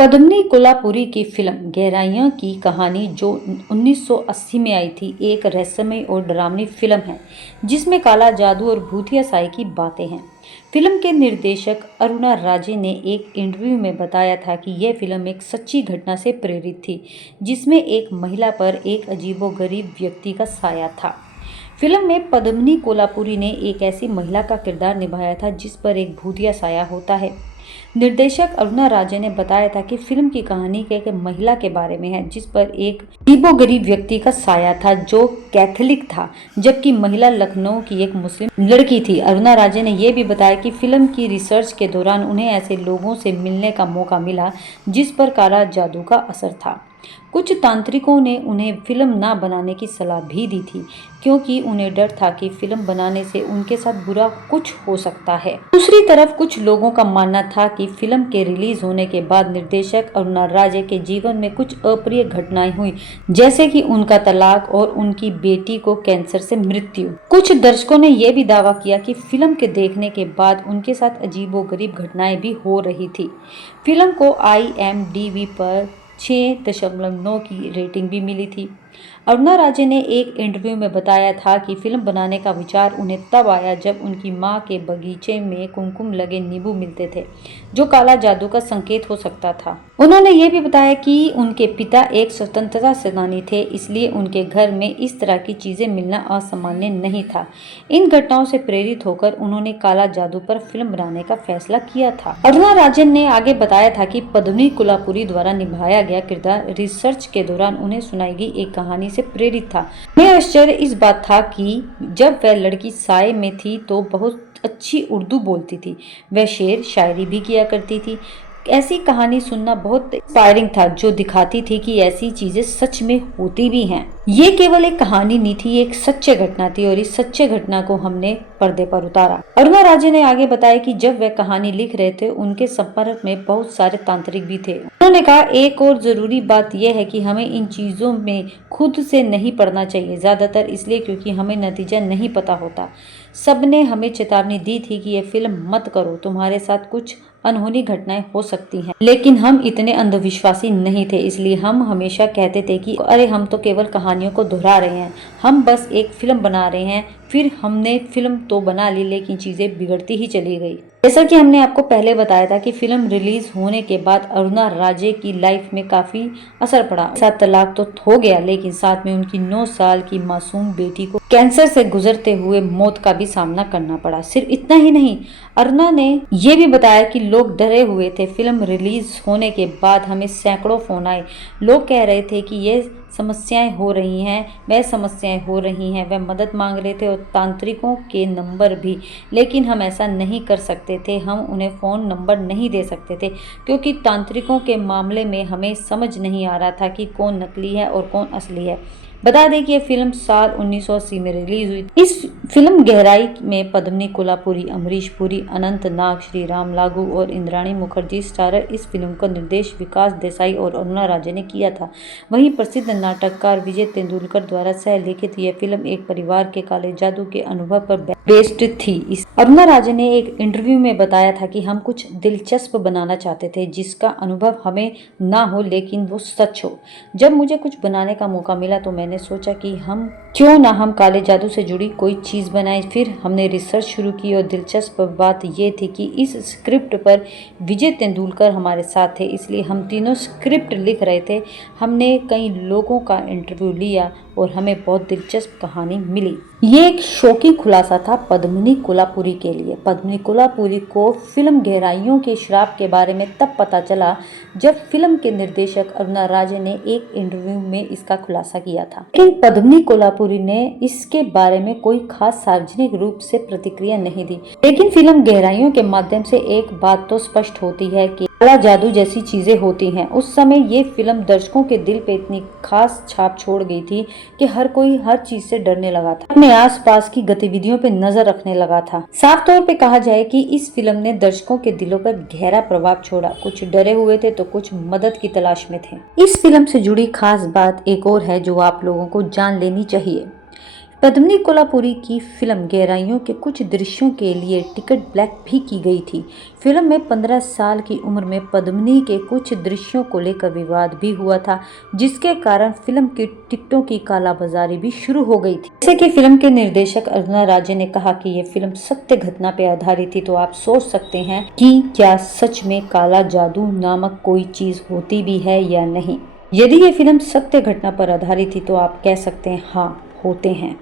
पद्मिनी कोल्हापुरी की फिल्म गहराइयाँ की कहानी जो 1980 में आई थी, एक रहस्यमय और डरावनी फिल्म है जिसमें काला जादू और भूतिया साई की बातें हैं। फिल्म के निर्देशक अरुणा राजे ने एक इंटरव्यू में बताया था कि यह फिल्म एक सच्ची घटना से प्रेरित थी जिसमें एक महिला पर एक अजीबोगरीब व्यक्ति का साया था। फिल्म में पद्मिनी कोल्हापुरी ने एक ऐसी महिला का किरदार निभाया था जिस पर एक भूतिया साया होता है। निर्देशक अरुणा राजे ने बताया था कि फिल्म की कहानी एक महिला के बारे में है जिस पर एक अजीबोगरीब व्यक्ति का साया था जो कैथोलिक था, जबकि महिला लखनऊ की एक मुस्लिम लड़की थी। अरुणा राजे ने यह भी बताया कि फिल्म की रिसर्च के दौरान उन्हें ऐसे लोगों से मिलने का मौका मिला जिस पर काला जादू का असर था। कुछ तांत्रिकों ने उन्हें फिल्म ना बनाने की सलाह भी दी थी क्योंकि उन्हें डर था कि फिल्म बनाने से उनके साथ बुरा कुछ हो सकता है। दूसरी तरफ कुछ लोगों का मानना था कि फिल्म के रिलीज होने के बाद निर्देशक अरुणा राजे के जीवन में कुछ अप्रिय घटनाएं हुई, जैसे कि उनका तलाक और उनकी बेटी को कैंसर से मृत्यु। कुछ दर्शकों ने यह भी दावा किया कि फिल्म के देखने के बाद उनके साथ अजीबोगरीब घटनाएं भी हो रही थी। फिल्म को IMDb पर 6.9 की रेटिंग भी मिली थी। अरुणा राजे ने एक इंटरव्यू में बताया था कि फिल्म बनाने का विचार उन्हें तब आया जब उनकी मां के बगीचे में कुमकुम लगे नींबू मिलते थे जो काला जादू का संकेत हो सकता था। उन्होंने ये भी बताया कि उनके पिता एक स्वतंत्रता सेनानी थे, इसलिए उनके घर में इस तरह की चीजें मिलना असामान्य नहीं था। इन घटनाओं से प्रेरित होकर उन्होंने काला जादू पर फिल्म बनाने का फैसला किया था। अरुणा राजन ने आगे बताया था कि पद्मिनी कोल्हापुरी द्वारा निभाया गया किरदार रिसर्च के दौरान उन्हें सुनाई गई एक कहानी से प्रेरित था। उन्हें आश्चर्य इस बात था कि जब वह लड़की साय में थी तो बहुत अच्छी उर्दू बोलती थी, वह शेर शायरी भी किया करती थी। ऐसी कहानी सुनना बहुत इंस्पायरिंग था जो दिखाती थी कि ऐसी चीजें सच में होती भी हैं। ये केवल एक कहानी नहीं थी, एक सच्ची घटना थी और इस सच्चे घटना को हमने पर्दे पर उतारा। अरुणा राजे ने आगे बताया कि जब वह कहानी लिख रहे थे उनके संपर्क में बहुत सारे तांत्रिक भी थे। उन्होंने कहा, एक और जरूरी बात यह है कि हमें इन चीजों में खुद से नहीं पढ़ना चाहिए, ज्यादातर इसलिए क्योंकि हमें नतीजा नहीं पता होता। सबने हमें चेतावनी दी थी कि यह फिल्म मत करो, तुम्हारे साथ कुछ अनहोनी घटनाएं हो सकती हैं। लेकिन हम इतने अंधविश्वासी नहीं थे, इसलिए हम हमेशा कहते थे कि अरे हम तो केवल कहानियों को दोहरा रहे हैं, हम बस एक फिल्म बना रहे हैं। फिर हमने फिल्म तो बना ली लेकिन चीजें बिगड़ती ही चली गई। जैसा कि हमने आपको पहले बताया था कि फिल्म रिलीज होने के बाद अरुणा राजे की लाइफ में काफी असर पड़ा। साथ तलाक तो हो गया लेकिन साथ में उनकी 9 साल की मासूम बेटी को कैंसर से गुजरते हुए मौत का भी सामना करना पड़ा। सिर्फ इतना ही नहीं, अरुणा ने यह भी बताया कि लोग डरे हुए थे। फिल्म रिलीज होने के बाद हमें सैकड़ों फोन आए, लोग कह रहे थे कि ये समस्याएं हो रही हैं, वह समस्याएं हो रही हैं, वह मदद मांग रहे थे और तांत्रिकों के नंबर भी। लेकिन हम ऐसा नहीं कर सकते थे, हम उन्हें फ़ोन नंबर नहीं दे सकते थे क्योंकि तांत्रिकों के मामले में हमें समझ नहीं आ रहा था कि कौन नकली है और कौन असली है। बता दें कि यह फिल्म साल 1980 में रिलीज हुई। इस फिल्म गहराई में पद्मिनी कोल्हापुरी, अमरीश पुरी, अनंत नाग, श्री राम लागू और इंद्राणी मुखर्जी स्टारर। इस फिल्म का निर्देश विकास देसाई और अरुणा राजे ने किया था। वहीं प्रसिद्ध नाटककार विजय तेंदुलकर द्वारा सह लिखित यह फिल्म एक परिवार के काले जादू के अनुभव पर बेस्ड थी। अरुणा राजे ने एक इंटरव्यू में बताया था कि हम कुछ दिलचस्प बनाना चाहते थे जिसका अनुभव हमें ना हो लेकिन वो सच हो। जब मुझे कुछ बनाने का मौका मिला तो मैंने सोचा कि हम काले जादू से जुड़ी कोई चीज बनाएं। फिर हमने रिसर्च शुरू की और दिलचस्प बात यह थी कि इस स्क्रिप्ट पर विजय तेंदुलकर हमारे साथ थे, इसलिए हम तीनों स्क्रिप्ट लिख रहे थे। हमने कई लोगों का इंटरव्यू लिया और हमें बहुत दिलचस्प कहानी मिली। ये एक शौकिंग खुलासा था पद्मिनी कोल्हापुरी के लिए। पद्मिनी कोल्हापुरी को फिल्म गहराइयों के श्राप के बारे में तब पता चला जब फिल्म के निर्देशक अरुणा राजे ने एक इंटरव्यू में इसका खुलासा किया था। लेकिन पद्मिनी कोल्हापुरी ने इसके बारे में कोई खास सार्वजनिक रूप से प्रतिक्रिया नहीं दी। लेकिन फिल्म गहराइयों के माध्यम से एक बात तो स्पष्ट होती है कि काला जादू जैसी चीजें होती हैं। उस समय ये फिल्म दर्शकों के दिल पे इतनी खास छाप छोड़ गई थी कि हर कोई हर चीज से डरने लगा था, अपने आसपास की गतिविधियों पे नजर रखने लगा था। साफ तौर पे कहा जाए कि इस फिल्म ने दर्शकों के दिलों पर गहरा प्रभाव छोड़ा। कुछ डरे हुए थे तो कुछ मदद की तलाश में थे। इस फिल्म से जुड़ी खास बात एक और है जो आप लोगों को जान लेनी चाहिए। पद्मिनी कोल्हापुरी की फिल्म गहराइयों के कुछ दृश्यों के लिए टिकट ब्लैक भी की गई थी। फिल्म में 15 साल की उम्र में पद्मिनी के कुछ दृश्यों को लेकर विवाद भी हुआ था, जिसके कारण फिल्म की टिकटों की कालाबाजारी भी शुरू हो गई थी। जैसे कि फिल्म के निर्देशक अरुणा राजे ने कहा कि ये फिल्म सत्य घटना पर आधारित थी, तो आप सोच सकते हैं कि क्या सच में काला जादू नामक कोई चीज होती भी है या नहीं। यदि ये फिल्म सत्य घटना पर आधारित थी तो आप कह सकते हैं हाँ, होते हैं।